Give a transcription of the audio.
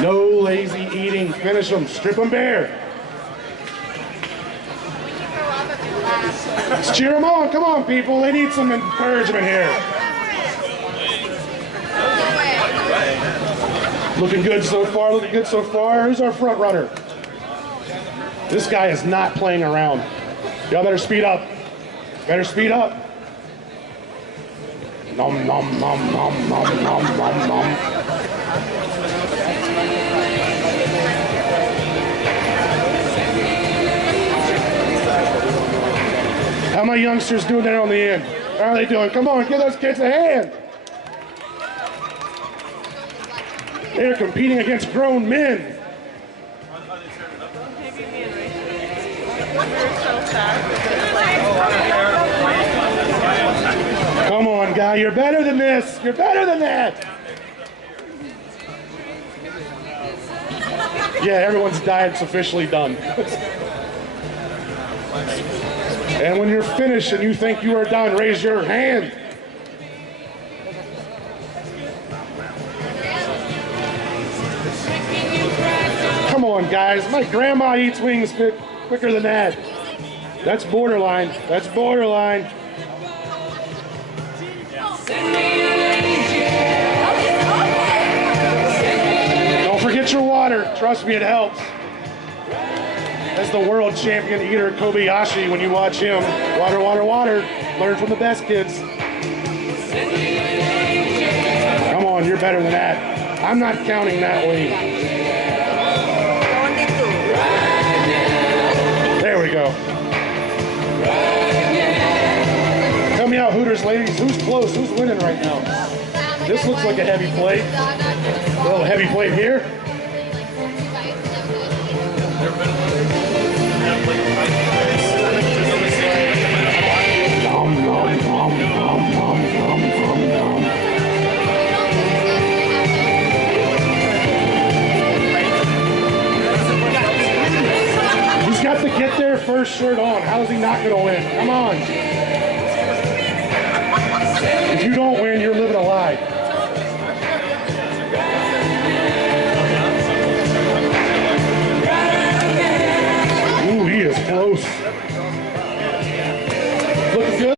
No lazy eating. Finish them. Strip them bare. Let's cheer them on. Come on, people. They need some encouragement here. Looking good so far. Looking good so far. Who's our front runner? This guy is not playing around. Y'all better speed up. Better speed up. Nom, nom, nom, nom, nom, nom, nom, nom. How my youngsters doing there on the end? How are they doing? Come on, give those kids a hand. They're competing against grown men. Come on, guy, you're better than this. You're better than that. Yeah, everyone's diet's officially done. And when you're finished and you think you are done, raise your hand. Come on, guys. My grandma eats wings quicker than that. That's borderline. That's borderline. Don't forget your water. Trust me, it helps. As the world champion eater Kobayashi, when you watch him, water, water, water. Learn from the best kids. Come on, you're better than that. I'm not counting that wing. There we go. Help me out, Hooters ladies. Who's close? Who's winning right now? This looks like a heavy plate. A little heavy plate here. Nom, nom, nom, nom, nom, nom, nom, nom. He's got the get there first shirt on. How is he not going to win? Come on. If you don't win,